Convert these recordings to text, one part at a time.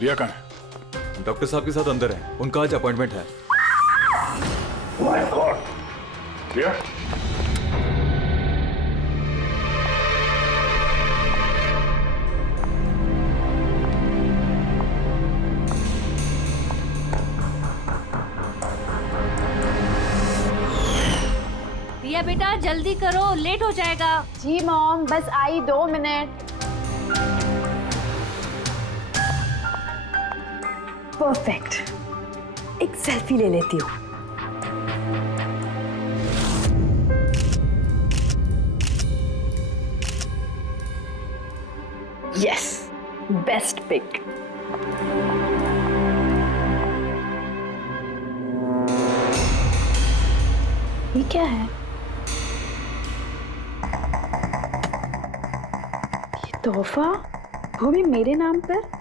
रिया कहाँ है? डॉक्टर साहब के साथ अंदर है, उनका आज अपॉइंटमेंट है। माय गॉड, रिया रिया बेटा जल्दी करो, लेट हो जाएगा। जी मॉम, बस आई 2 मिनट। परफेक्ट, एक सेल्फी ले लेती हूँ। Yes, best pic. ये क्या है? ये तोहफा, वो भी मेरे नाम पर।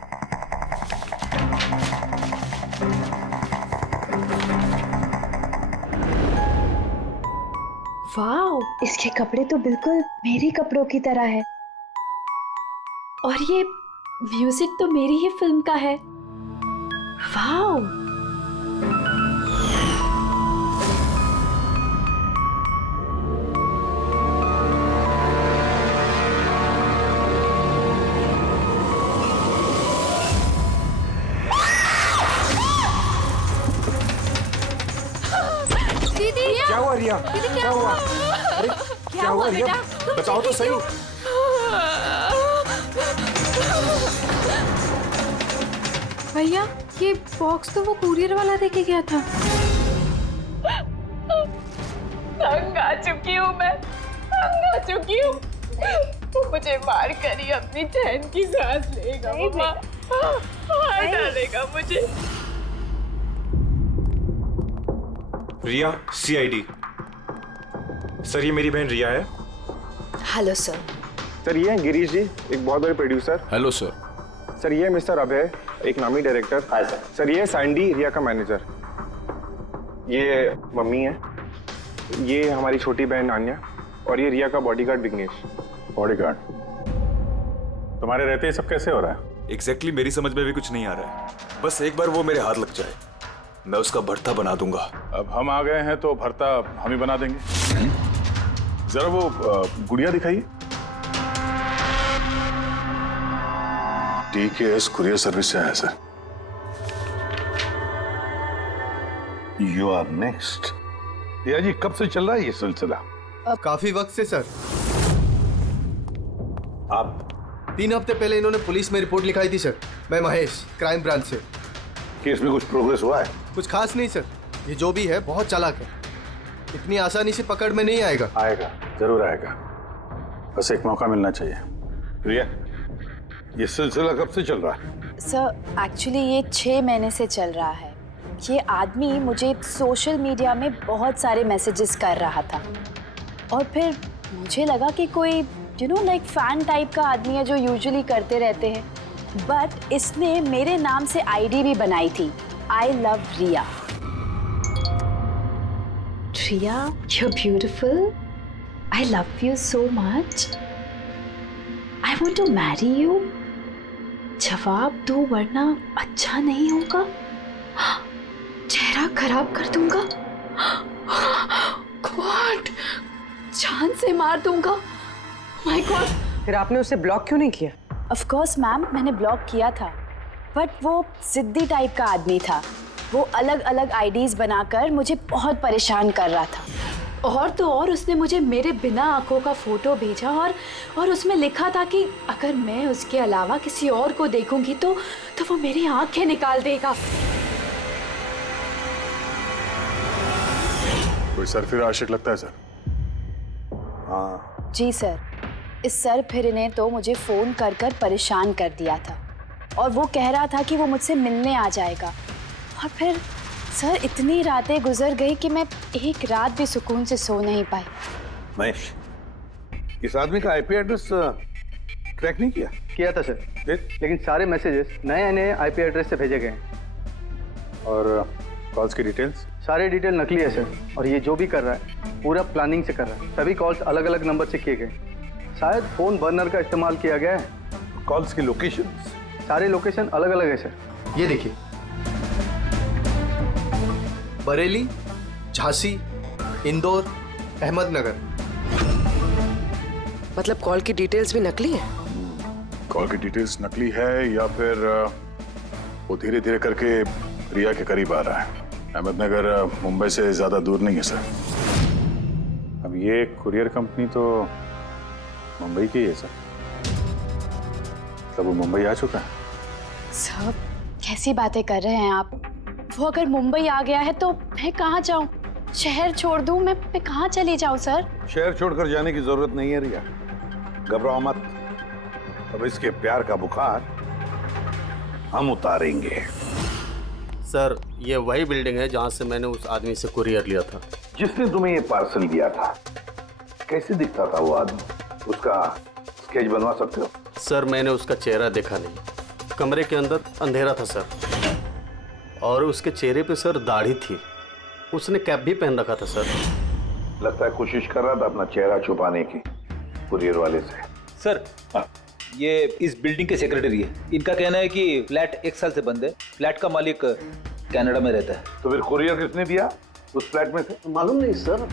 वाओ, इसके कपड़े तो बिल्कुल मेरे कपड़ों की तरह है। और ये म्यूजिक तो मेरी ही फिल्म का है। वाओ, दीदी क्या हुआ रिया? दीदी क्या हुआ? अरे क्या हुआ रिया? बेटा? बताओ तो सही। भैया ये बॉक्स तो वो कुरियर वाला देके गया था। तंग आ चुकी हूँ मैं, तंग आ चुकी हूँ। वो मुझे मार कर ही अपनी चैन की सांस लेगा, मम्मा मार डालेगा मुझे। रिया, सीआईडी। सर ये मेरी बहन रिया है। Hello sir. सर ये हैं गिरीश जी, एक बहुत बड़े प्रोड्यूसर। Hello sir. सर ये है मिस्टर अभय, एक नामी डायरेक्टर। Hi sir. सर ये है सैंडी, रिया का मैनेजर। ये मम्मी है, ये हमारी छोटी बहन आन्या, और ये रिया का बॉडीगार्ड विघ्नेश। बॉडीगार्ड? तुम्हारे रहते ये सब कैसे हो रहा है? एग्जैक्टली मेरी समझ में भी कुछ नहीं आ रहा है। बस एक बार वो मेरे हाथ लग जाए, मैं उसका भर्ता बना दूंगा। अब हम आ गए हैं तो भरता हम ही बना देंगे। जरा वो गुड़िया दिखाइए। DKS कुरियर सर्विस से आया sir. You are next. Riya ji कब से चल रहा है ये सिलसिला? काफी वक्त से सर। आप 3 हफ्ते पहले इन्होंने पुलिस में रिपोर्ट लिखाई थी सर। मैं महेश, क्राइम ब्रांच से। केस में कुछ प्रोग्रेस हुआ है? कुछ खास नहीं सर, ये जो भी है बहुत चालाक है, इतनी आसानी से पकड़ में नहीं आएगा। आएगा, जरूर आएगा, बस एक मौका मिलना चाहिए। रिया ये सिलसिला कब से चल रहा है? सर एक्चुअली ये 6 महीने से चल रहा है। ये आदमी मुझे सोशल मीडिया में बहुत सारे मैसेजेस कर रहा था, और फिर मुझे लगा कि कोई लाइक फैन टाइप का आदमी है जो यूजुअली करते रहते हैं, बट इसने मेरे नाम से आईडी भी बनाई थी, I love Riya. Riya, you're beautiful. I love you so much. I want to marry you. जवाब दो वरना अच्छा नहीं होगा, चेहरा खराब कर दूंगा, गॉड जान से मार दूंगा। My God. फिर आपने उसे ब्लॉक क्यों नहीं किया? ऑफ कोर्स मैम, मैंने ब्लॉक किया था, बट वो जिद्दी टाइप का आदमी था। वो अलग अलग आईडीज बनाकर मुझे बहुत परेशान कर रहा था, और तो और उसने मुझे मेरे बिना आंखों का फोटो भेजा, और उसमें लिखा था कि अगर मैं उसके अलावा किसी और को देखूंगी तो वो मेरी आंखें निकाल देगा। कोई सरफिर आशिक लगता है सर। हाँ जी सर, इस सर फिर ने तो मुझे फोन कर कर परेशान कर दिया था, और वो कह रहा था कि वो मुझसे मिलने आ जाएगा। और फिर सर इतनी रातें गुजर गई कि मैं एक रात भी सुकून से सो नहीं पाई। महेश, इस आदमी का आईपी एड्रेस ट्रैक नहीं किया? किया था सर, लेकिन सारे मैसेजेस नए नए आईपी एड्रेस से भेजे गए हैं। और कॉल्स की डिटेल्स? सारे डिटेल नकली है सर, और ये जो भी कर रहा है पूरा प्लानिंग से कर रहा है। सभी कॉल्स अलग अलग नंबर से किए गए, शायद फोन बर्नर का इस्तेमाल किया गया है। कॉल्स की लोकेशंस? सारे लोकेशन अलग अलग है सर। ये देखिए, बरेली, झांसी, इंदौर, अहमदनगर। मतलब कॉल की डिटेल्स भी नकली है? कॉल की डिटेल्स नकली है या फिर वो धीरे धीरे करके रिया के करीब आ रहा है। अहमदनगर मुंबई से ज्यादा दूर नहीं है सर। अब ये कुरियर कंपनी तो मुंबई की है सर। तब वो मुंबई आ चुका है। सर कैसी बातें कर रहे हैं आप? वो अगर मुंबई आ गया है तो मैं कहाँ जाऊँ? शहर छोड़ दूँ? मैं कहाँ चली जाऊँ सर? शहर छोड़कर जाने की जरूरत नहीं है रिया, घबराओ मत। अब इसके प्यार का बुखार हम उतारेंगे। सर ये वही बिल्डिंग है जहाँ से मैंने उस आदमी से कुरियर लिया था। जिसने तुम्हें ये पार्सल दिया था, कैसे दिखता था वो आदमी? उसका स्केच बनवा सकते हो? सर मैंने उसका चेहरा देखा नहीं, कमरे के अंदर अंधेरा था सर, और उसके चेहरे पे सर दाढ़ी थी। उसने कैप भी पहन रखा था सर। लगता है कोशिश कर रहा था अपना चेहरा छुपाने की कुरियर वाले से। सर ये इस बिल्डिंग के सेक्रेटरी है। इनका कहना है कि फ्लैट 1 साल से बंद है। फ्लैट का मालिक कनाडा में रहता है। तो फिर कुरियर किसने दिया उस फ्लैट में से? मालूम नहीं सर,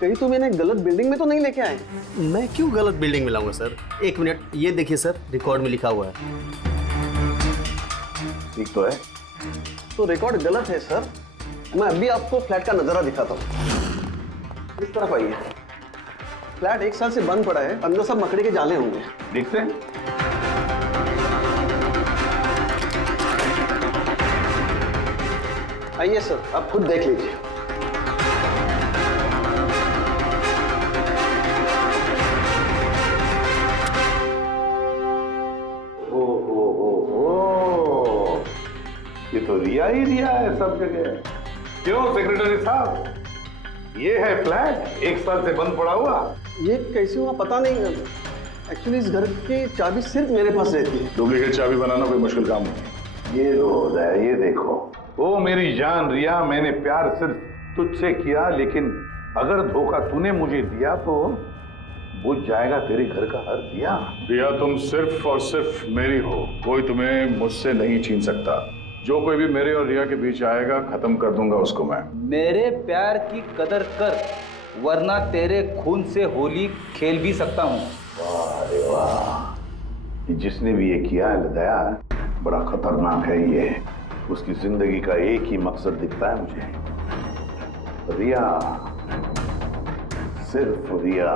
कहीं तो मैंने गलत बिल्डिंग में तो नहीं लेके आए। मैं क्यों गलत बिल्डिंग में लाऊंगा सर? एक मिनट, ये देखिए सर, रिकॉर्ड में लिखा हुआ है। ठीक तो है। तो रिकॉर्ड गलत है सर। मैं अभी आपको फ्लैट का नजारा दिखाता हूँ। इस तरफ आइए। फ्लैट 1 साल से बंद पड़ा है, अंदर सब मकड़ी के जाले होंगे। देखते हैं। आइए सर, आप खुद देख लीजिए। ये तो रिया ही रिया है सब जगह। क्यों सेक्रेटरी साहब, ये है फ्लैट 1 साल से बंद पड़ा हुआ। ये कैसे हुआ पता नहीं। एक्चुअली इस घर की चाबी सिर्फ मेरे पास रहती है। डुप्लीकेट चाबी बनाना कोई मुश्किल काम नहीं। ये लो है, ये देखो। ओ मेरी जान रिया, मैंने प्यार सिर्फ तुझसे किया, लेकिन अगर धोखा तूने मुझे दिया तो बुझ जाएगा तेरे घर का हर दिया। रिया तुम सिर्फ और सिर्फ मेरी हो, कोई तुम्हें मुझसे नहीं छीन सकता। जो कोई भी मेरे और रिया के बीच आएगा खत्म कर दूंगा उसको मैं। मेरे प्यार की कदर कर, वरना तेरे खून से होली खेल भी सकता हूँ। वाह रे वाह, जिसने भी ये किया है दया, बड़ा खतरनाक है ये। उसकी जिंदगी का एक ही मकसद दिखता है मुझे, रिया, सिर्फ रिया।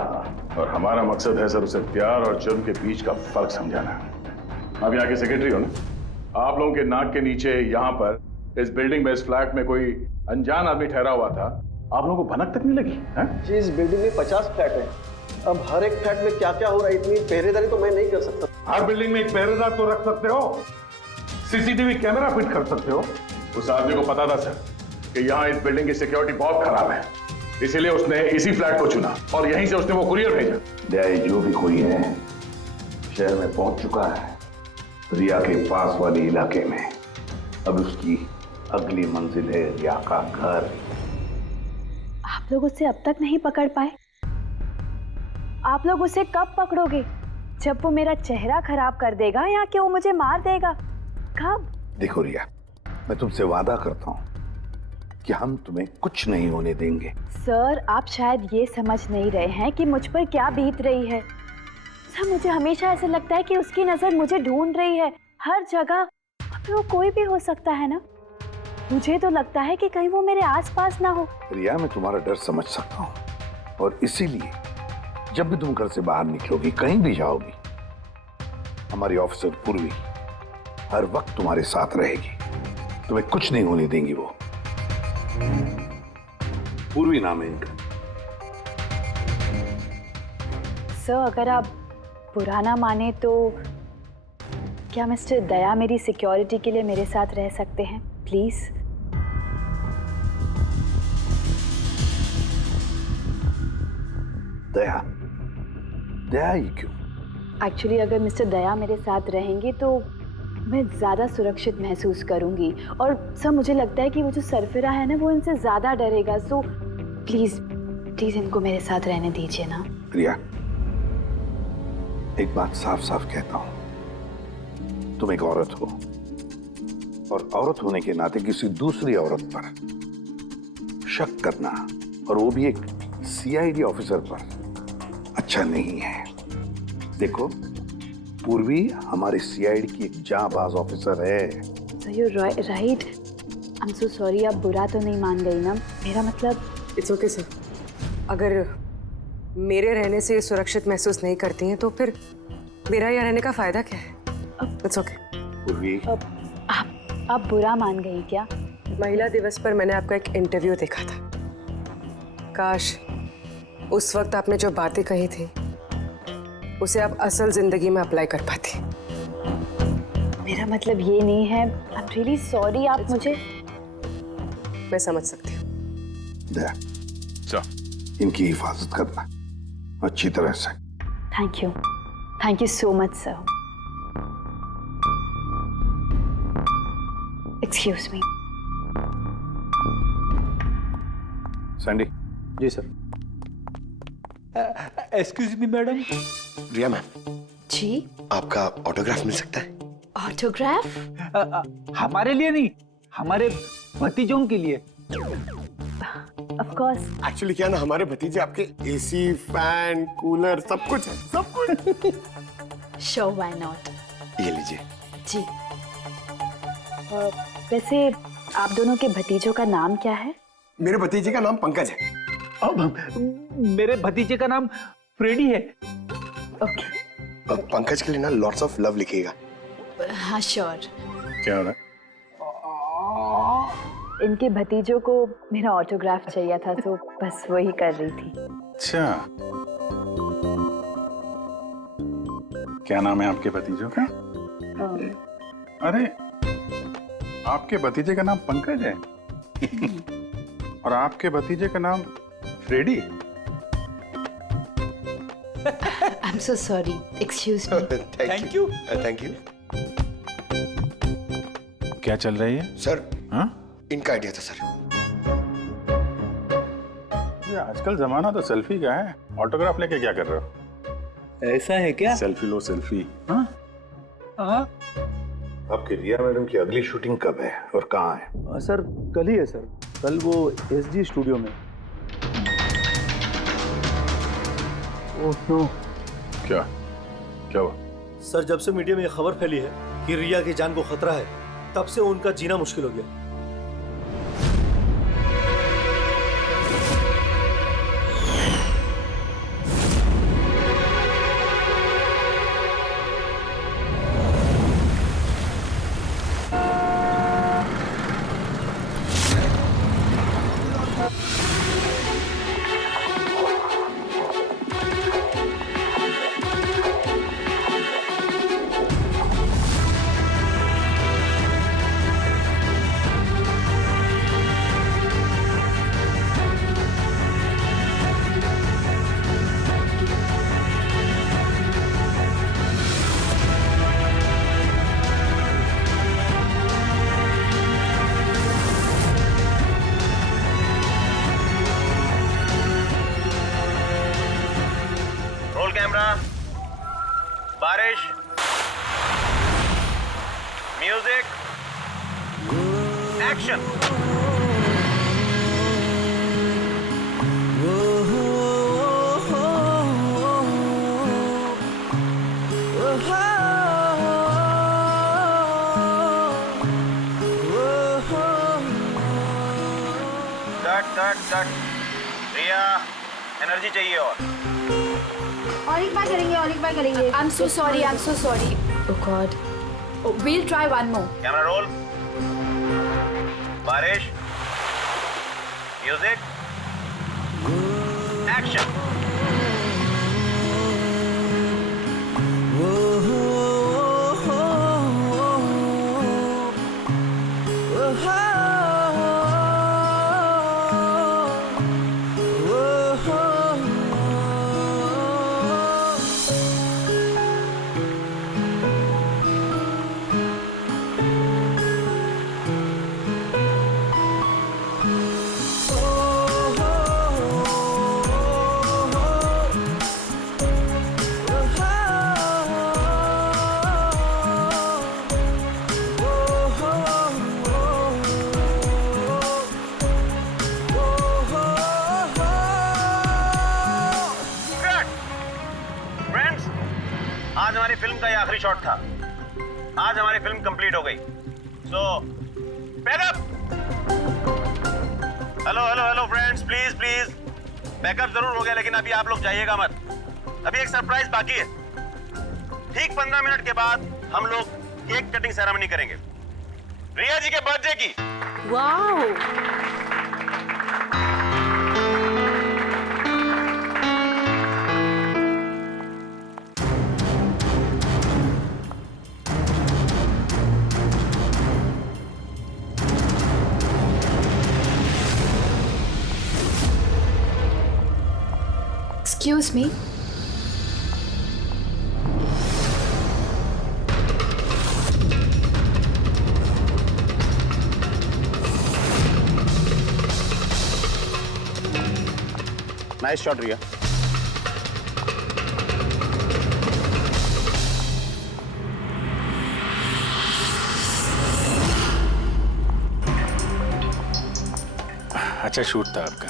और हमारा मकसद है सर उसे प्यार और जुर्म के बीच का फर्क समझाना। आप यहाँ के सेक्रेटरी हो ना? आप लोगों के नाक के नीचे यहाँ पर इस बिल्डिंग में, इस फ्लैट में कोई अनजान आदमी ठहरा हुआ था। आप लोगों को भनक तक नहीं लगी है? जी, इस बिल्डिंग में 50 फ्लैट है। अब हर एक फ्लैट में क्या क्या हो रहा है, इतनी पहरेदारी तो मैं नहीं कर सकता। हर बिल्डिंग में एक पहरेदार तो रख सकते हो, सीसीटीवी कैमरा फिट कर सकते हो। उस आदमी को पता था सर कि यहाँ इस बिल्डिंग की सिक्योरिटी बहुत खराब है, इसीलिए उसने इसी फ्लैट को चुना और यहीं से उसने वो कुरियर भेजा। दया जो भी कोई है शहर में पहुंच चुका है, रिया के पास वाले इलाके में। अब उसकी अगली मंजिल है रिया का घर। आप लोग उसे अब तक नहीं पकड़ पाए? आप लोग उसे कब पकड़ोगे? जब वो मेरा चेहरा खराब कर देगा या कि वो मुझे मार देगा? कब? देखो रिया, मैं तुमसे वादा करता हूँ कि हम तुम्हें कुछ नहीं होने देंगे। सर आप शायद ये समझ नहीं रहे हैं कि मुझ पर क्या बीत रही है। सर मुझे हमेशा ऐसा लगता है कि उसकी नजर मुझे ढूंढ रही है हर जगह। अब वो कोई भी हो सकता है ना? मुझे तो लगता है कि कहीं वो मेरे आसपास ना हो। रिया मैं तुम्हारा डर समझ सकता हूँ, और इसीलिए जब भी तुम घर से बाहर निकलोगी, कहीं भी जाओगी, हमारी ऑफिसर पूर्वी हर वक्त तुम्हारे साथ रहेगी। तुम्हें कुछ नहीं होने देंगी वो। पूर्वी नाम है इनका। सर अगर आप पुराना माने तो क्या मिस्टर दया मेरी सिक्योरिटी के लिए मेरे साथ रह सकते हैं प्लीज? दया? दया ही क्यों? एक्चुअली अगर मिस्टर दया मेरे साथ रहेंगे तो मैं ज़्यादा सुरक्षित महसूस करूंगी, और सर मुझे लगता है कि वो जो सरफिरा है ना वो इनसे ज़्यादा डरेगा। सो प्लीज़ प्लीज़ इनको मेरे साथ रहने दीजिए ना। रिया एक बात साफ साफ कहता हूं, तुम एक औरत हो और औरत होने के नाते किसी दूसरी औरत पर शक करना, और वो भी एक सीआईडी ऑफिसर पर, अच्छा नहीं है। देखो, पूर्वी हमारी सीआईडी की एक जांबाज ऑफिसर है। So you're right. I'm so sorry, आप बुरा तो नहीं मान गई ना? मेरा मतलब इट्स ओके सर। अगर मेरे रहने से सुरक्षित महसूस नहीं करती हैं तो फिर मेरा यहाँ रहने का फायदा क्या है? It's okay. पूर्वी, आप बुरा मान गई क्या? महिला दिवस पर मैंने आपका एक इंटरव्यू देखा था। काश उस वक्त आपने जो बातें कही थी उसे आप असल जिंदगी में अप्लाई कर पाती। मेरा मतलब ये नहीं है। आई एम रियली सॉरी, आप मुझे। मैं समझ सकती हूँ। इनकी हिफाजत करना अच्छी तरह से। Thank you so much sir. Excuse me. Sandy. जी sir. Excuse me madam. Riya ma'am ji, आपका ऑटोग्राफ मिल सकता है? ऑटोग्राफ? हमारे लिए नहीं, हमारे भतीजों के लिए। Of course. एक्चुअली क्या ना, हमारे भतीजे आपके एसी, फैन, कूलर सब कुछ है, सब कुछ। Show why not. ये लीजिए। जी। वैसे आप दोनों के भतीजों का नाम क्या है? मेरे भतीजे का नाम पंकज है। अब मेरे भतीजे का नाम फ्रेडी है। ओके। पंकज के लिए ना लॉट्स ऑफ लव लिखिएगा। हाँ श्योर। क्या हो रहा है? इनके भतीजों को मेरा ऑटोग्राफ चाहिए था तो बस वही कर रही थी। अच्छा, क्या नाम है आपके भतीजों का? अरे, आपके भतीजे का नाम पंकज है और आपके भतीजे का नाम Freddy. I'm so sorry. Excuse me. Thank you. Thank you. क्या चल रही है सर? हाँ? इनका आइडिया था सर। ये आजकल जमाना तो सेल्फी का है, ऑटोग्राफ लेके क्या कर रहे हो? ऐसा है क्या? सेल्फी लो सेल्फी। हाँ? आपकी रिया मैडम की अगली शूटिंग कब है और कहाँ है? सर कल ही है सर, कल वो एसजी स्टूडियो में। Oh no. क्या हुआ? सर, जब से मीडिया में ये खबर फैली है कि रिया की जान को खतरा है, तब से उनका जीना मुश्किल हो गया। बारिश, म्यूजिक, एक्शन। कट। रिया, एनर्जी चाहिए और एक बार करेंगे। I'm so sorry. Oh God. We'll try one more. Camera roll. बारिश, म्यूजिक, एक्शन। हमारी फिल्म का ये आखिरी शॉट था। आज हमारी फिल्म कंप्लीट हो गई। So backup. Hello hello hello friends, please please backup जरूर हो गया, लेकिन अभी आप लोग जाइएगा मत। अभी एक सरप्राइज बाकी है। ठीक 15 मिनट के बाद हम लोग केक कटिंग सेरेमनी करेंगे रिया जी के बर्थडे की। वाह, Excuse me. नाइस शॉट रिया। अच्छा शूट था आपका।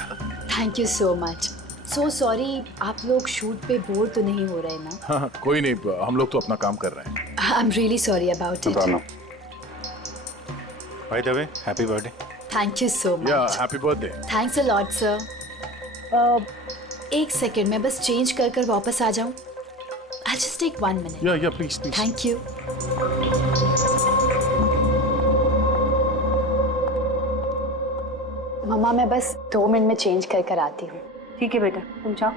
Thank you so much. So sorry, आप लोग शूट पे बोर तो नहीं हो रहे ना? हाँ, कोई नहीं, हम लोग तो अपना काम कर रहे हैं। I am really sorry about it. By the way, happy birthday. Thank you so yeah much. Happy birthday. Thanks a lot sir. एक सेकेंड, मैं बस चेंज कर कर वापस आ जाऊं। I just take 1 minute. Yeah please please. Thank you. मम्मा, मैं बस 2 मिनट में चेंज कर कर आती हूँ। ठीक है बेटा, तुम जाओ।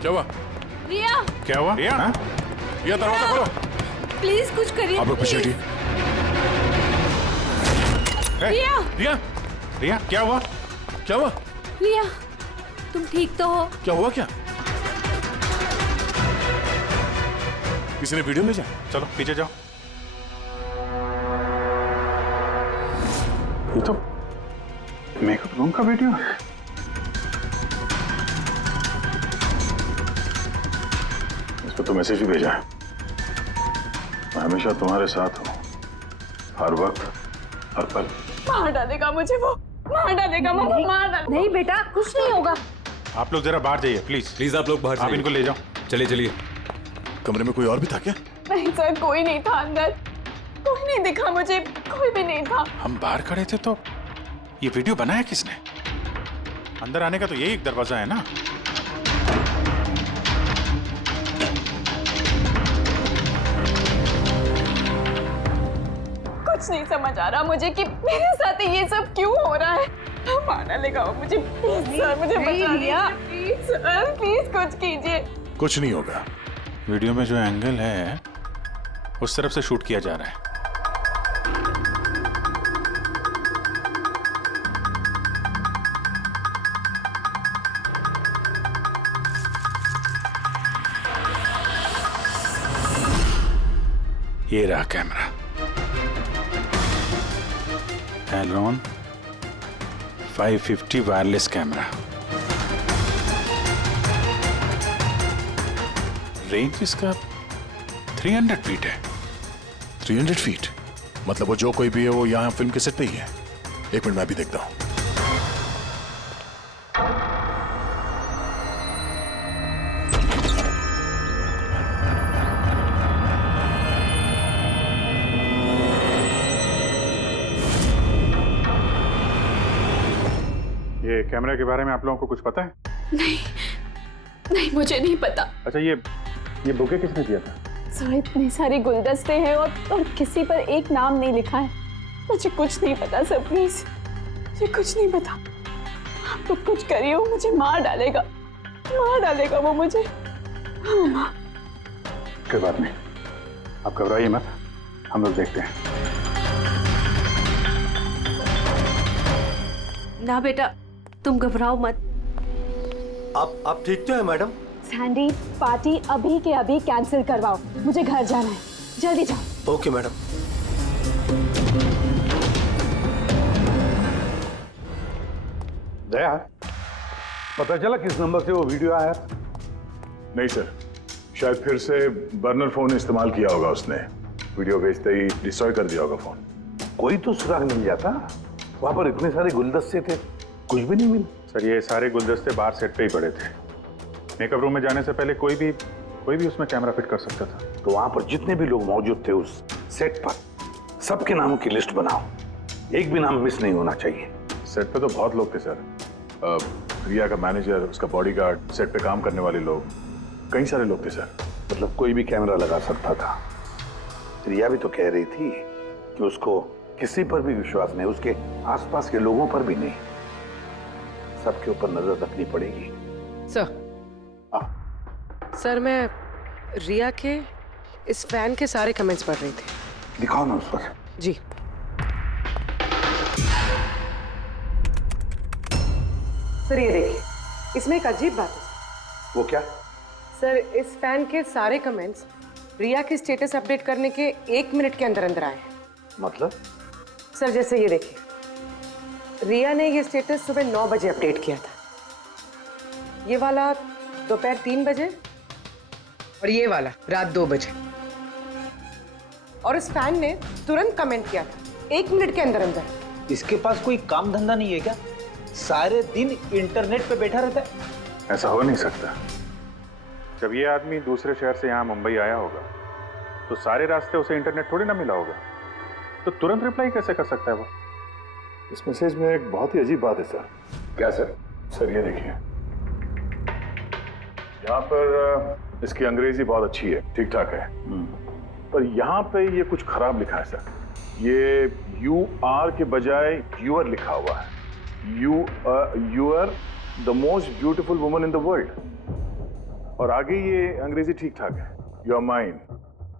क्या हुआ? रिया, क्या हुआ? रिया, हाँ? रिया दरवाजा खोलो। प्लीज कुछ करिए। आप लोग पीछे हटिए। रिया, रिया, रिया, क्या हुआ? क्या हुआ? रिया, तुम ठीक तो हो? क्या हुआ? क्या किसी ने वीडियो भेजा? चलो पीछे जाओ। ये तो मेकअप रूम का वीडियो है। इस पर तो मैसेज भी भेजा है, मैं हमेशा तुम्हारे साथ हूँ, हर वक्त हर पल। मार डालेगा मुझे वो, मार डालेगा, मार डालेगा। नहीं बेटा, कुछ नहीं होगा। आप लोग जरा बाहर जाइए प्लीज। प्लीज आप लोग बाहर आप इनको ले जाओ। चलिए चलिए। कमरे में कोई और भी था क्या? नहीं सर, कोई नहीं था अंदर, कोई नहीं दिखा मुझे, कोई भी नहीं था। हम बाहर खड़े थे तो ये वीडियो बनाया किसने? अंदर आने का तो यही एक दरवाजा है ना। कुछ नहीं समझ आ रहा मुझे कि मेरे साथ ये सब क्यों हो रहा है। मार डालेगा वो मुझे। प्लीज सर, मुझे बचा दिया। प्लीज सर, प्लीज कुछ कीजिए। कुछ नहीं होगा। वीडियो में जो एंगल है उस तरफ से शूट किया जा रहा है। ये रहा camera. Elron 550 wireless camera. Range इसका 300 फीट है। 300 फीट? मतलब वो जो कोई भी है वो यहाँ फिल्म के सेट पे ही है। एक मिनट मैं भी देखता हूँ। ये कैमरा के बारे में आप लोगों को कुछ पता है? नहीं मुझे नहीं पता। अच्छा ये बुके किसने दिया था? सर इतने सारे गुलदस्ते हैं और किसी पर एक नाम नहीं लिखा है। मुझे कुछ नहीं पता सर, प्लीज मुझे कुछ नहीं पता। आप तो कुछ करिए, वो मुझे मार डालेगा वो मुझे। कोई बात नहीं, आप घबराइए मत, हम लोग देखते हैं। ना बेटा, तुम घबराओ मत। आप ठीक तो है मैडम? सैंडी, पार्टी अभी के अभी कैंसिल करवाओ, मुझे घर जाना है, जल्दी जाओ। Okay madam. दया, पता चला किस नंबर से वो वीडियो आया? नहीं सर, शायद फिर से बर्नर फोन इस्तेमाल किया होगा उसने। वीडियो भेजते ही डिस्ट्रॉय कर दिया होगा फोन। कोई तो सुराग मिल जाता। वहां पर इतने सारे गुलदस्ते थे, कुछ भी नहीं मिला। सर ये सारे गुलदस्ते बाहर सेट पे ही पड़े थे। मेकअप रूम में जाने से पहले कोई भी उसमें कैमरा फिट कर सकता था। तो वहां पर जितने भी लोग मौजूद थे उस सेट पर, सबके नामों की लिस्ट बनाओ। एक भी नाम मिस नहीं होना चाहिए। सेट पे तो बहुत लोग थे सर। रिया का मैनेजर, उसका बॉडीगार्ड, सेट पे काम करने वाले लोग, कई सारे लोग थे सर। मतलब कोई भी कैमरा लगा सकता था। रिया भी तो कह रही थी कि उसको किसी पर भी विश्वास नहीं, उसके आसपास के लोगों पर भी नहीं। सबके ऊपर नजर रखनी पड़ेगी। सर मैं रिया के इस फैन के सारे कमेंट्स पढ़ रही थी। दिखाओ ना उस पर। जी। सर ये देखिए, इसमें एक अजीब बात है। वो क्या? सर इस फैन के सारे कमेंट्स रिया के स्टेटस अपडेट करने के 1 मिनट के अंदर अंदर आए हैं। मतलब? सर जैसे ये देखिए, रिया ने ये स्टेटस सुबह 9 बजे अपडेट किया था, ये वाला दोपहर 3 बजे और ये वाला रात 2 बजे। और इस फैन ने तुरंत कमेंट किया था 1 मिनट के अंदर अंदर। इसके पास कोई काम धंधा नहीं है क्या? सारे दिन इंटरनेट पे बैठा रहता है। ऐसा हो नहीं सकता। जब ये आदमी दूसरे शहर से यहाँ मुंबई आया होगा तो सारे रास्ते उसे इंटरनेट थोड़ी ना मिला होगा, तो तुरंत रिप्लाई कैसे कर सकता है वो? इस मैसेज में एक बहुत ही अजीब बात है सर। क्या सर? सर ये देखिए, यहाँ पर इसकी अंग्रेजी बहुत अच्छी है, ठीक ठाक है, पर यहाँ पे ये कुछ खराब लिखा है सर। ये यू आर के बजाय यूर लिखा हुआ है। You are the most beautiful woman in the world. और आगे ये अंग्रेजी ठीक ठाक है, you are mine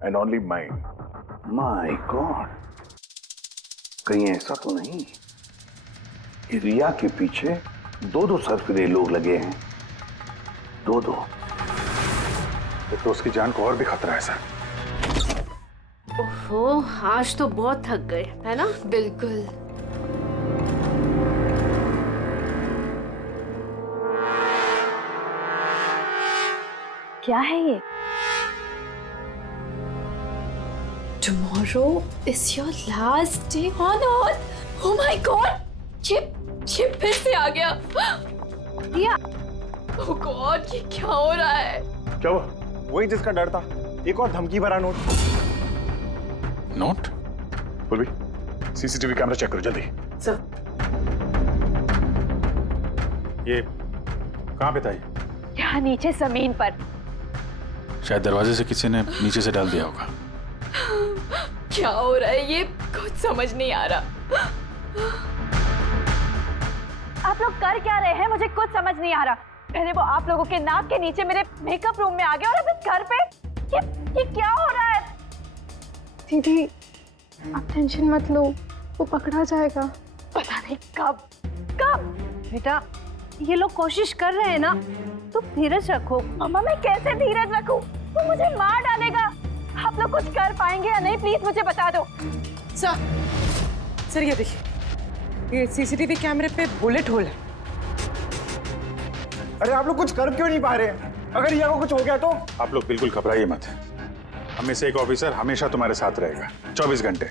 and only mine. My god, कहीं ऐसा तो नहीं कि रिया के पीछे 2 सरफिरे लोग लगे हैं? 2। तो उसकी जान को और भी खतरा है सर। ओहो, आज तो बहुत थक गए, है ना? बिल्कुल। क्या है ये? Tomorrow is your last day on earth. Oh my God! ये फिर से आ गया। रिया, oh God, ये क्या हो रहा है? क्या हुआ? वही जिसका डर था, एक और धमकी भरा नोट। नोट? बोल भी, सीसीटीवी कैमरा चेक करो जल्दी। सर ये कहाँ पे था ये? यहाँ नीचे जमीन पर। शायद दरवाजे से किसी ने नीचे से डाल दिया होगा। क्या हो रहा है ये? कुछ समझ नहीं आ रहा। आप लोग कर क्या रहे हैं? मुझे कुछ समझ नहीं आ रहा। पहले वो आप लोगों के नाक के नीचे मेरे मेकअप रूम में आ गया और अब इस घर पे ये क्या हो रहा है? दीदी आप टेंशन मत लो, वो पकड़ा जाएगा। पता नहीं कब कब। बेटा, ये लोग कोशिश कर रहे हैं ना, तो धीरज रखो। मम्मा मैं कैसे धीरज रखूं? वो मुझे मार डालेगा। आप लोग कुछ कर पाएंगे या नहीं? प्लीज मुझे बता दो। सर ये देखिए, ये सीसीटीवी कैमरे पे बुलेट होल है। अरे आप लोग कुछ कर क्यों नहीं पा रहे हैं? अगर रिया को कुछ हो गया तो? आप लोग बिल्कुल घबराइए मत। हमें से एक ऑफिसर हमेशा तुम्हारे साथ रहेगा 24 घंटे।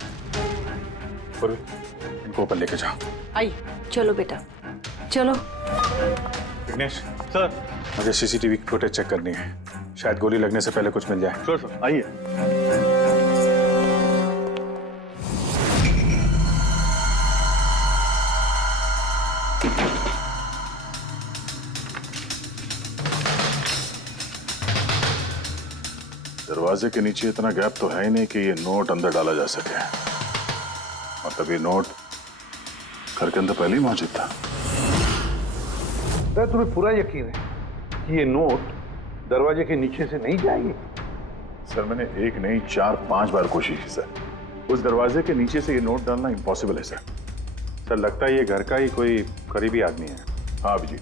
इनको ऊपर लेके जाओ। आइए। चलो बेटा, चलो। विघ्नेश सर, मुझे सीसीटीवी फुटेज चेक करनी है। शायद गोली लगने से पहले कुछ मिल जाए। श्योर सर, आइए। दरवाजे के नीचे इतना गैप तो है ही नहीं कि ये नोट अंदर डाला जा सके। मतलब ये नोट घर के अंदर पहले ही मौजूद था। सर तुम्हें पूरा यकीन है कि ये नोट दरवाजे के नीचे से नहीं जाएगी? सर मैंने 1 नहीं 4-5 बार कोशिश की सर। उस दरवाजे के नीचे से ये नोट डालना इम्पॉसिबल है सर। सर लगता है ये घर का ही कोई करीबी आदमी है। हाँ अभिजीत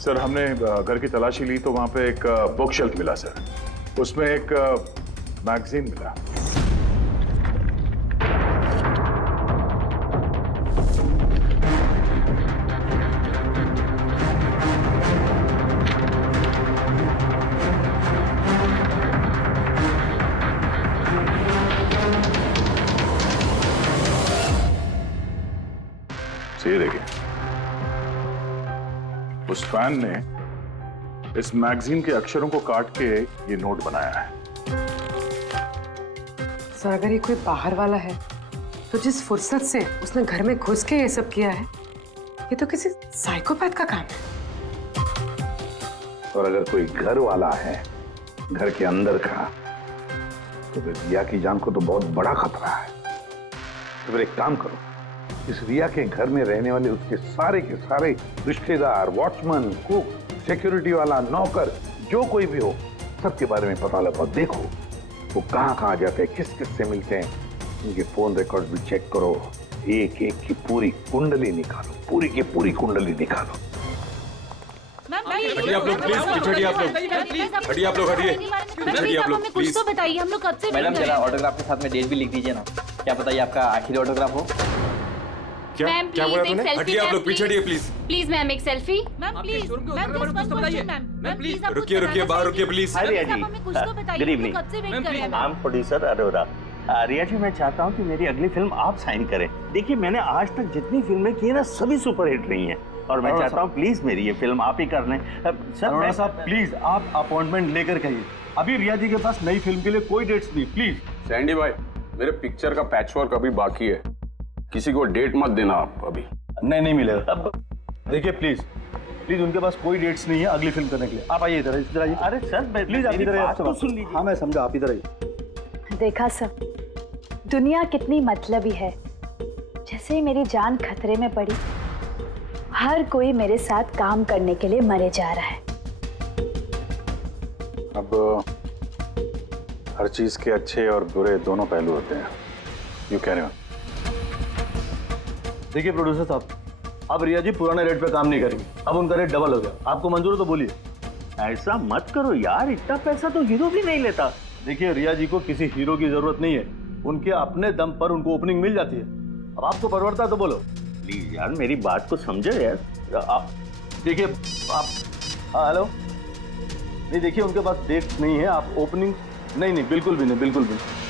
सर, हमने घर की तलाशी ली तो वहां पे एक बुक शेल्फ मिला सर। उसमें एक मैगजीन मिला। उस फैन ने इस मैगजीन के अक्षरों को काट के ये नोट बनाया है। सर अगर ये कोई बाहर वाला है तो जिस फुर्सत से उसने घर में घुस के ये सब किया है, ये तो किसी साइकोपैथ का काम है। और अगर कोई घर वाला है, घर के अंदर का, तो फिर रिया की जान को तो बहुत बड़ा खतरा है। तो फिर एक काम करो, इस रिया के घर में रहने वाले उसके सारे के सारे रिश्तेदार, वॉचमैन, कुक, सिक्योरिटी वाला, नौकर, जो कोई भी हो, सबके बारे में पता लगाओ। देखो वो कहाँ जाते हैं, किस किस से मिलते हैं, उनके फोन रिकॉर्ड भी चेक करो। एक एक की पूरी कुंडली निकालो, पूरी की पूरी कुंडली निकालो। हटिए आप लोग प्लीज, हटिए आप लोग, हटिए आप लोग, हटिए, हटिए आप लोग प्लीज। बताइए, हम लोग कब से मैडम जरा ऑटोग्राफ के साथ में डेट भी लिख दीजिए ना, क्या पता ये आपका आखिरी ऑटोग्राफ हो। क्या बोला तूने? हटिए आप लोग, पीछे हटिए प्लीज। प्लीज मैम एक selfie. Ma'am please, ma'am please रुकिए रुकिए, बाहर रुकिए प्लीज। रिया जी, कुछ तो बताइए, गुड इवनिंग। कब से वेट कर रहे हैं। I am producer Arora. Riya ji, मैं चाहता हूँ कि मेरी अगली फिल्म आप साइन करें। देखिए, मैंने आज तक जितनी फिल्में की है ना, सभी सुपरहिट रही हैं, और मैं चाहता हूँ प्लीज मेरी ये फिल्म आप ही कर लें। अरोड़ा साहब प्लीज आप अपॉइंटमेंट लेकर कहिए। अभी रिया जी के पास नई फिल्म के लिए कोई डेट्स नहीं, प्लीज। सैंडी भाई, मेरे पिक्चर का पैचवर्क अभी बाकी है, किसी को डेट मत देना आप अभी। नहीं मिलेगा। अब देखिए प्लीज उनके पास कोई डेट्स नहीं है अगली फिल्म करने के लिए। आप आइए इधर आइए। अरे सर, प्लीज आप इधर आइए, तो सुन लीजिए। हाँ मैं समझा, आप इधर आइए। देखा सब, दुनिया कितनी मतलबी है। जैसे ही मेरी जान खतरे में पड़ी, हर कोई मेरे साथ काम करने के लिए मरे जा रहा है। अब हर चीज के अच्छे और बुरे दोनों पहलू होते हैं। यू कह रहे हो? देखिए प्रोड्यूसर साहब, अब रिया जी पुराने रेट पे काम नहीं करेंगे, अब उनका रेट डबल हो गया। आपको मंजूर है तो बोलिए। ऐसा मत करो यार, इतना पैसा तो हीरो भी नहीं लेता। देखिए रिया जी को किसी हीरो की जरूरत नहीं है, उनके अपने दम पर उनको ओपनिंग मिल जाती है। अब आपको परवड़ता है तो बोलो। प्लीज यार, मेरी बात को समझो यार। आप देखिए, आप हेलो, नहीं देखिए उनके पास डेट्स नहीं है। आप ओपनिंग नहीं, बिल्कुल भी नहीं, बिल्कुल भी नहीं।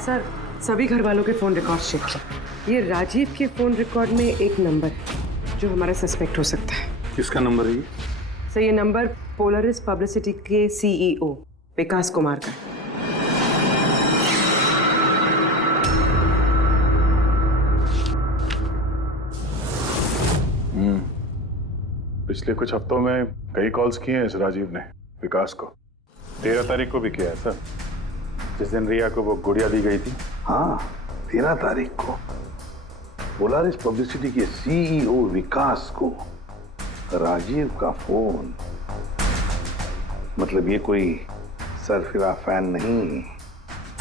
सर सभी घर वालों के फोन रिकॉर्ड चेक करो। ये राजीव के फोन रिकॉर्ड में एक नंबर है जो हमारा सस्पेक्ट हो सकता है। किसका नंबर है ये? सर ये नंबर पोलरिस पब्लिसिटी के सीईओ विकास कुमार का है। पिछले कुछ हफ्तों में कई कॉल्स किए हैं इस राजीव ने विकास को। 13 तारीख को भी किया है सर, जिस दिन रिया को वो गुड़िया दी गई थी। हाँ, 13 तारीख को पोलारिस पब्लिसिटी के सीईओ विकास को राजीव का फोन। मतलब ये कोई सरफिरा फैन नहीं।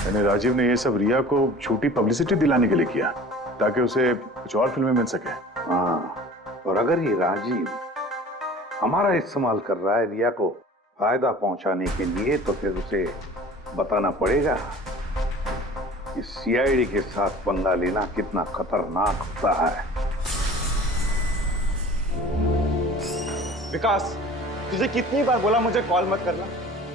यानी राजीव ने ये सब रिया को झूठी पब्लिसिटी दिलाने के लिए किया ताकि उसे कुछ और फिल्में मिल सके। हाँ, और अगर ये राजीव हमारा इस्तेमाल कर रहा है रिया को फायदा पहुंचाने के लिए, तो फिर उसे बताना पड़ेगा कि सीआईडी के साथ पंगा लेना कितना खतरनाक होता है। विकास, तुझे कितनी बार बोला मुझे कॉल मत करना।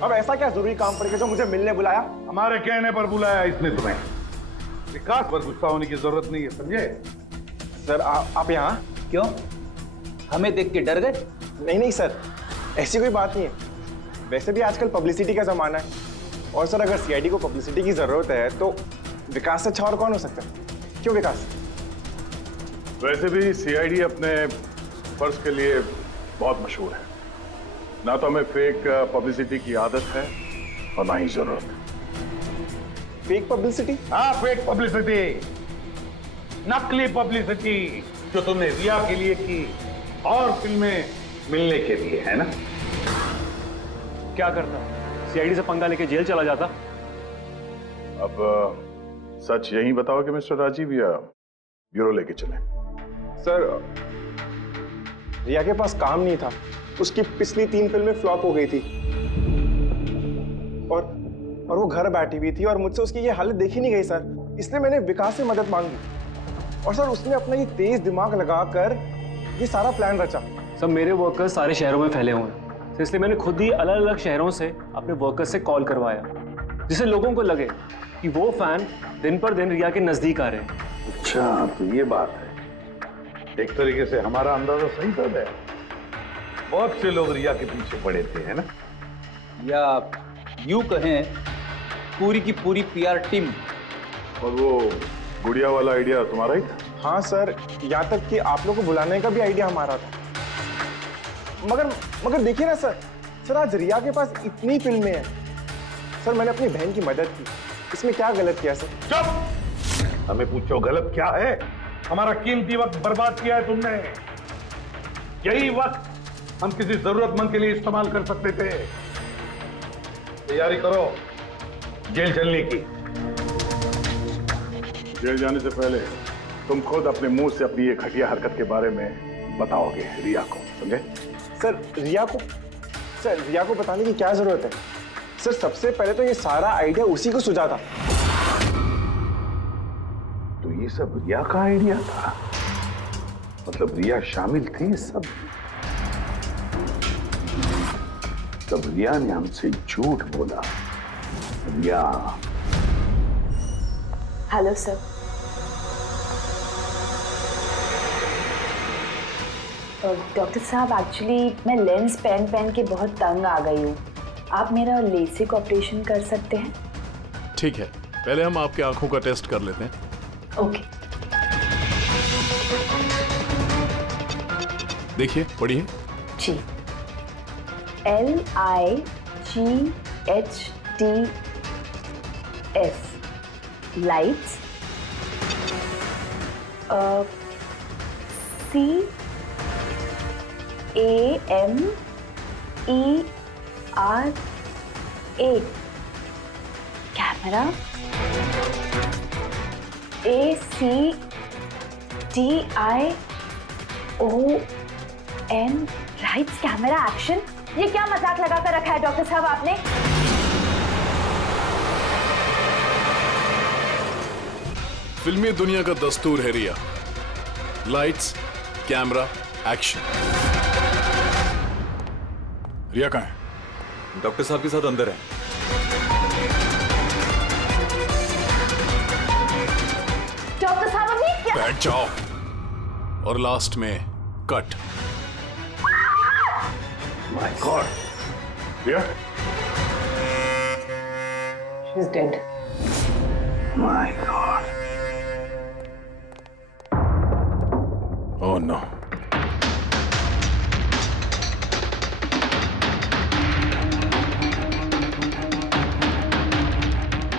अब ऐसा क्या जरूरी काम पड़ गया जो मुझे मिलने बुलाया? हमारे कहने पर बुलाया इसने तुम्हें। विकास पर गुस्सा होने की जरूरत नहीं है, समझे? सर आप यहाँ क्यों? हमें देख के डर गए? नहीं सर, ऐसी कोई बात नहीं है। वैसे भी आजकल पब्लिसिटी का जमाना है, और सर अगर सीआईडी को पब्लिसिटी की जरूरत है तो विकास से अच्छा और कौन हो सकता है? क्यों विकास? वैसे भी सीआईडी अपने फर्ज के लिए बहुत मशहूर है। ना तो हमें फेक पब्लिसिटी की आदत है और ना ही जरूरत। Fake publicity? हाँ, फेक पब्लिसिटी, नकली पब्लिसिटी जो तुमने रिया के लिए की और फिल्में मिलने के लिए, है ना? क्या करता? सीआईडी से पंगा लेके जेल चला जाता। अब सच यही बताओ कि मिस्टर राजीव या ब्यूरो लेके चले। सर रिया के पास काम नहीं था, उसकी पिछली 3 फिल्में फ्लॉप हो गई थी और वो घर बैठी हुई थी और मुझसे उसकी ये हालत देखी नहीं गई सर, इसलिए मैंने विकास से मदद मांगी और सर उसने अपना ये तेज दिमाग लगाकर ये सारा प्लान रचा। सब मेरे वर्कर्स सारे शहरों में फैले हुए हैं, इसलिए मैंने खुद ही अलग अलग शहरों से अपने वर्कर्स से कॉल करवाया, जिससे लोगों को लगे कि वो फैन दिन पर दिन रिया के नजदीक आ रहे हैं। अच्छा, तो ये बात है। एक तरीके से हमारा अंदाजा सही था गया। बहुत से लोग रिया के पीछे पड़े थे, है ना? या यूं कहें पूरी की पूरी पीआर टीम। और वो गुड़िया वाला आइडिया तुम्हारा ही था? हाँ सर, यहाँ तक कि आप लोगों को बुलाने का भी आइडिया हमारा था। मगर देखिए ना सर आज रिया के पास इतनी फिल्में हैं। सर मैंने अपनी बहन की मदद की, इसमें क्या गलत किया सर? चुप! हमें पूछो गलत क्या है? हमारा कीमती वक्त बर्बाद किया है तुमने। यही वक्त हम किसी जरूरतमंद के लिए इस्तेमाल कर सकते थे। तैयारी करो जेल चलने की। जेल जाने से पहले तुम खुद अपने मुंह से अपनी ये घटिया हरकत के बारे में बताओगे रिया को, समझे? सर रिया को बताने की क्या जरूरत है? सर सबसे पहले तो ये सारा आइडिया उसी को सुझा था। तो ये सब रिया का आइडिया था? मतलब रिया शामिल थी इस सब? तब रिया ने हमसे झूठ बोला। रिया। Hello sir. डॉक्टर साहब, एक्चुअली मैं लेंस पहन के बहुत तंग आ गई हूँ। आप मेरा लेसिक ऑपरेशन कर सकते हैं? ठीक है, पहले हम आपकी आंखों का टेस्ट कर लेते हैं। ओके। देखिए, पढ़िए। जी। LIGHTS lights. CAMERA camera. ACTION lights camera action. ये क्या मजाक लगा कर रखा है डॉक्टर साहब आपने? फिल्मी दुनिया का दस्तूर है रिया, लाइट्स कैमरा एक्शन। रिया कहाँ है? डॉक्टर साहब के साथ अंदर है। डॉक्टर साहब अभी क्या? बैठ जाओ। और लास्ट में cut. My god. Riya? She is dead. My god. Oh no.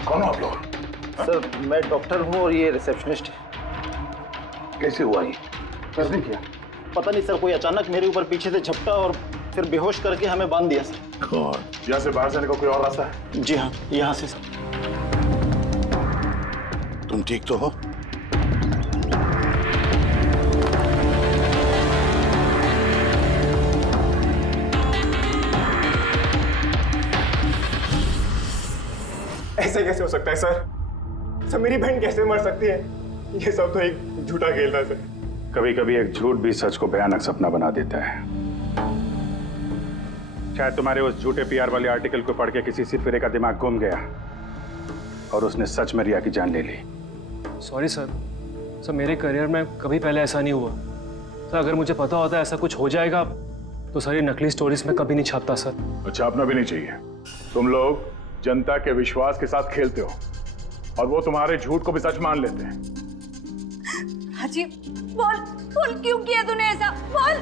कौन हो आप लोग? सर मैं डॉक्टर हूँ और ये रिसेप्शनिस्ट है। कैसे हुआ ये? किसने किया? पता नहीं सर, कोई अचानक मेरे ऊपर पीछे से झपटा और फिर बेहोश करके हमें बांध दिया सर। गॉड। यहाँ से बाहर जाने का कोई और रास्ता है? जी हाँ, यहाँ से सर। तुम ठीक तो हो? ऐसे कैसे हो सकता है सर? मेरी बहन कैसे मर सकती है? ये सब तो एक झूठा खेल था सर। कभी कभी एक झूठ भी सच को भयानक सपना बना देता है। शायद तुम्हारे उस झूठे पीआर वाले आर्टिकल को पढ़ के किसी सिरफिरे का दिमाग घूम गया और उसने सच में रिया की जान ले ली। सॉरी सर, मेरे करियर में कभी पहले ऐसा नहीं हुआ। सर अगर मुझे पता होता ऐसा कुछ हो जाएगा तो सारी नकली स्टोरीज में कभी नहीं छापता सर। छापना भी नहीं चाहिए। तुम लोग जनता के विश्वास के साथ खेलते हो और वो तुम्हारे झूठ को भी सच मान लेते हैं। राजीव, बोल क्यों किया तूने ऐसा? बोल,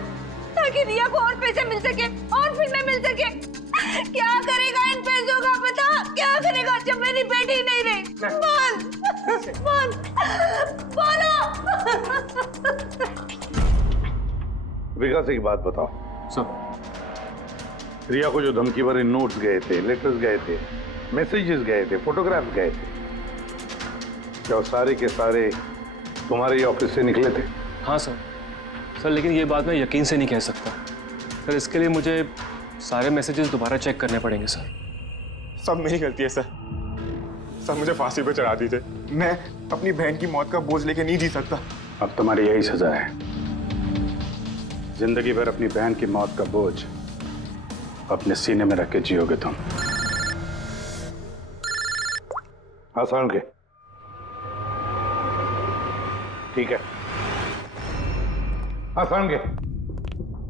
ताकि रिया को और पैसे मिल सके और फिल्में मिल सके। क्या करेगा इन पैसों का पता? क्या करेगा जब मेरी बेटी नहीं रही? बोल बोलो। विकास एक बात बताओ। सब रिया को जो धमकी भरे नोट्स गए थे, लेटर्स गए थे, मैसेजेस गए थे, फोटोग्राफ गए थे, क्या वो सारे के सारे तुम्हारे ही ऑफिस से निकले थे? हाँ सर, सर लेकिन ये बात मैं यकीन से नहीं कह सकता सर। इसके लिए मुझे सारे मैसेजेस दोबारा चेक करने पड़ेंगे सर। सब मेरी गलती है सर। सर मुझे फांसी पे चढ़ा दीजिए। मैं अपनी बहन की मौत का बोझ लेके नहीं जी सकता। अब तुम्हारी यही सजा है, जिंदगी भर अपनी बहन की मौत का बोझ अपने सीने में रख के जियोगे तुम। आसान के ठीक है। आसान के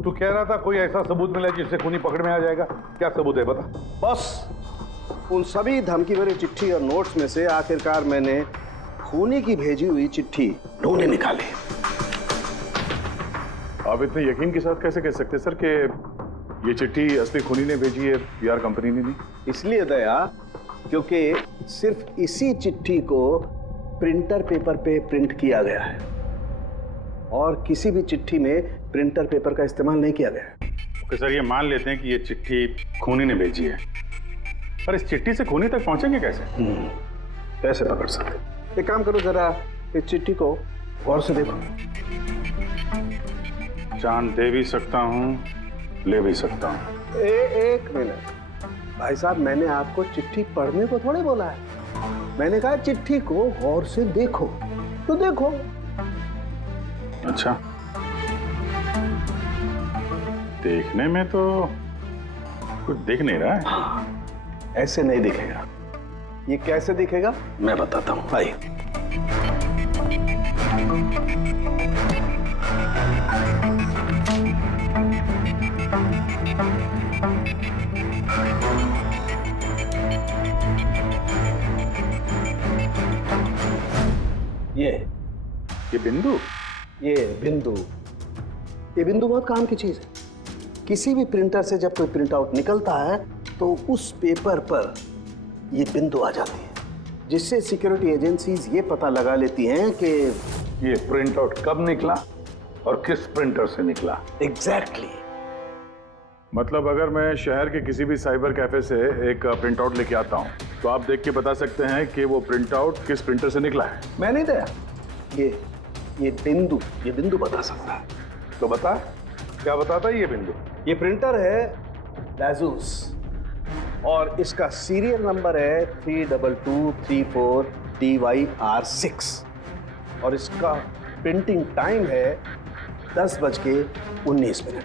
तू कह रहा था कोई ऐसा सबूत मिला जिससे खूनी पकड़ में आ जाएगा, क्या सबूत है बता? बस उन सभी धमकी भरी चिट्ठी और नोट्स में से आखिरकार मैंने खूनी की भेजी हुई चिट्ठी ढूंढे निकाली। आप इतने यकीन के साथ कैसे कह सकते सर कि ये चिट्ठी असली खूनी ने भेजी है, पीआर कंपनी ने नहीं? इसलिए दया क्योंकि सिर्फ इसी चिट्ठी को प्रिंटर पेपर पे प्रिंट किया गया है और किसी भी चिट्ठी में प्रिंटर पेपर का इस्तेमाल नहीं किया गया है। ओके सर, ये मान लेते हैं कि ये चिट्ठी खूनी ने भेजी है, पर इस चिट्ठी से खूनी तक पहुंचेंगे कैसे? कैसे पकड़ सकते? एक काम करो, जरा इस चिट्ठी को गौर से देखो। जान दे भी सकता हूँ, ले भी सकता हूँ। एक मिनट भाई साहब, मैंने आपको चिट्ठी पढ़ने को थोड़े बोला है। मैंने कहा चिट्ठी को गौर से देखो, तो देखो। अच्छा, देखने में तो कुछ दिख नहीं रहा है। ऐसे नहीं दिखेगा। ये कैसे दिखेगा मैं बताता हूं, आइए। ये बिंदु, ये बिंदु बहुत काम की चीज है। किसी भी प्रिंटर से जब कोई प्रिंट आउट निकलता है तो उस पेपर पर ये बिंदु आ जाती है, जिससे सिक्योरिटी एजेंसीज ये पता लगा लेती हैं कि ये प्रिंट आउट कब निकला और किस प्रिंटर से निकला। एग्जैक्टली। मतलब अगर मैं शहर के किसी भी साइबर कैफे से एक प्रिंट आउट लेके आता हूँ तो आप देख के बता सकते हैं कि वो प्रिंट आउट किस प्रिंटर से निकला है? मैं नहीं दया, ये बिंदु बता सकता है। तो बता, क्या बताता है ये बिंदु? ये प्रिंटर है लैजूस और इसका सीरियल नंबर है 32234 DYR6 और इसका प्रिंटिंग टाइम है 10:19।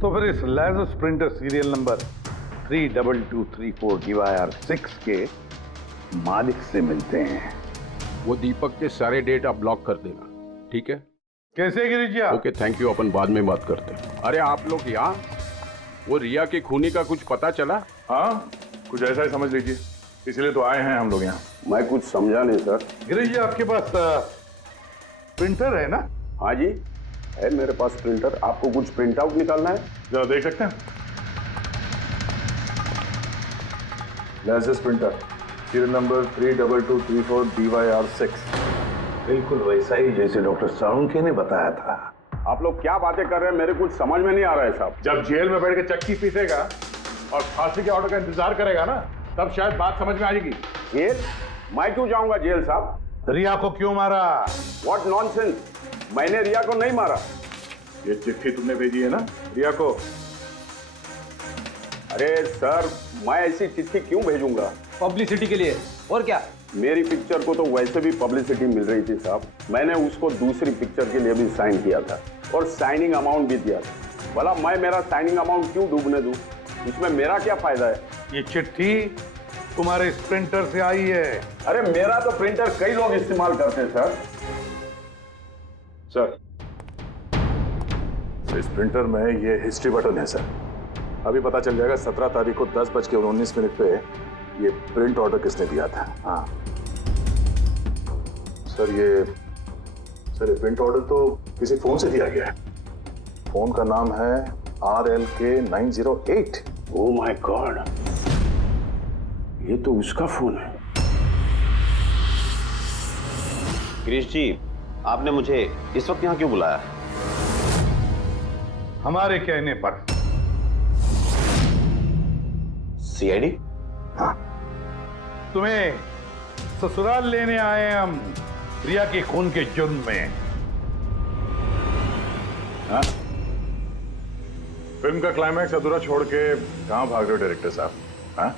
तो फिर इस लैजस प्रिंटर सीरियल नंबर 32234 DYR6 के मालिक से मिलते हैं। वो दीपक के सारे डेटा ब्लॉक कर देना, ठीक है? कैसे गिरिजा? ओके, थैंक यू, अपन बाद में बात करते हैं। अरे आप लोग यहाँ, वो रिया के खूनी का कुछ पता चला? हाँ, कुछ ऐसा ही समझ लीजिए, इसलिए तो आए हैं हम लोग यहाँ। मैं कुछ समझा नहीं सर। गिरिजा, आपके पास प्रिंटर है ना? हाँ जी है मेरे पास प्रिंटर। आपको कुछ प्रिंट आउट निकालना है? जरा देख सकते हैं। लैजस प्रिंटर, सीरियल नंबर 32234 DYR6। बिल्कुल वैसा ही जैसे डॉक्टर साळुंखे ने बताया था। आप लोग क्या बातें कर रहे हैं, मेरे कुछ समझ में नहीं आ रहा है साहब। जब जेल में बैठ के चक्की पीसेगा और फांसी के ऑर्डर का इंतजार करेगा ना, तब शायद बात समझ में आएगी। जेल? मैं क्यों जाऊंगा जेल साहब? रिया को क्यों मारा? व्हाट नॉनसेंस, मैंने रिया को नहीं मारा। ये चिट्ठी तुमने भेजी है ना रिया को? अरे सर, मैं ऐसी चिट्ठी क्यों भेजूंगा? पब्लिसिटी के लिए, और क्या? मेरी पिक्चर को तो वैसे भी पब्लिसिटी मिल रही थी साहब। मैंने उसको दूसरी पिक्चर के लिए भी साइन किया था और साइनिंग अमाउंट भी दिया था। भला मैं मेरा साइनिंग अमाउंट क्यों डूबने दूं? इसमें मेरा क्या फायदा है? ये चिट्ठी तुम्हारे इस प्रिंटर से आई है। अरे मेरा तो प्रिंटर कई लोग इस्तेमाल करते हैं सर। इस प्रिंटर में ये हिस्ट्री बटन है सर। अभी पता चल जाएगा 17 तारीख को 10:19 पे ये प्रिंट ऑर्डर किसने दिया था। हाँ सर, ये प्रिंट ऑर्डर तो किसी फोन से दिया गया है। फोन का नाम है RLK 908। ओह माय गॉड, ये तो उसका फोन है। गिरीश जी, आपने मुझे इस वक्त यहाँ क्यों बुलाया? हमारे कहने पर। CID? हाँ, तुम्हें ससुराल लेने आए हम रिया के खून के जुर्म में। हाँ? फिल्म का क्लाइमैक्स अधूरा छोड़ के कहां भाग रहे हो डायरेक्टर साहब? हाँ?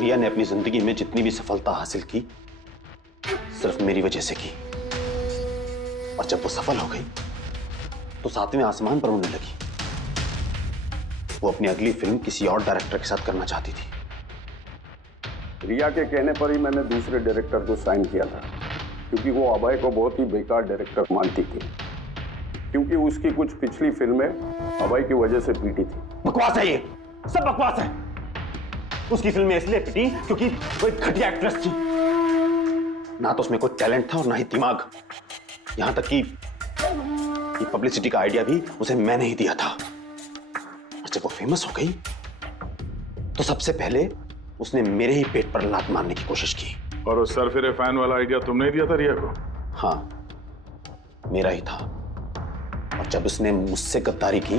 रिया ने अपनी जिंदगी में जितनी भी सफलता हासिल की सिर्फ मेरी वजह से की, और जब वो सफल हो गई तो 7वें आसमान पर उड़ने लगी। वो अपनी अगली फिल्म किसी और डायरेक्टर के साथ करना चाहती थी। रिया के कहने पर ही मैंने दूसरे डायरेक्टर को साइन किया था, क्योंकि वो अभय को बहुत ही बेकार डायरेक्टर मानती थी, क्योंकि उसकी कुछ पिछली फिल्में अभय की वजह से पीटी थी। बकवास है, ये सब बकवास है। उसकी फिल्में इसलिए पिटी क्योंकि वो एक घटिया एक्ट्रेस थी। ना तो उसमें कोई टैलेंट था और ना ही दिमाग। यहां तक कि ये पब्लिसिटी का आइडिया भी उसे मैंने ही दिया था। और जब वो फेमस हो गई तो सबसे पहले उसने मेरे ही पेट पर लात मारने की कोशिश की। और उस सरफिरे फैन वाला आइडिया तुमने ही दिया था रिया को? हाँ, मेरा ही था। और जब उसने मुझसे गद्दारी की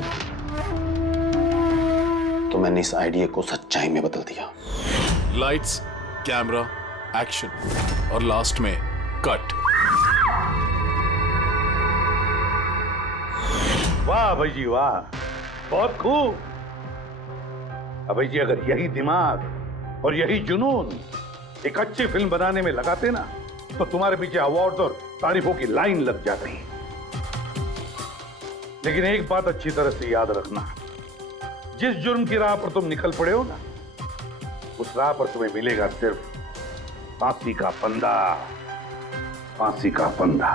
तो मैंने इस आइडिया को सच्चाई में बदल दिया। लाइट्स, कैमरा, एक्शन, और लास्ट में कट। वाह भाई जी वाह, बहुत खूब। अभय जी, अगर यही दिमाग और यही जुनून एक अच्छी फिल्म बनाने में लगाते ना, तो तुम्हारे पीछे अवार्ड और तारीफों की लाइन लग जाती। लेकिन एक बात अच्छी तरह से याद रखना, जिस जुर्म की राह पर तुम निकल पड़े हो ना, उस राह पर तुम्हें मिलेगा सिर्फ फांसी का फंदा, फांसी का फंदा।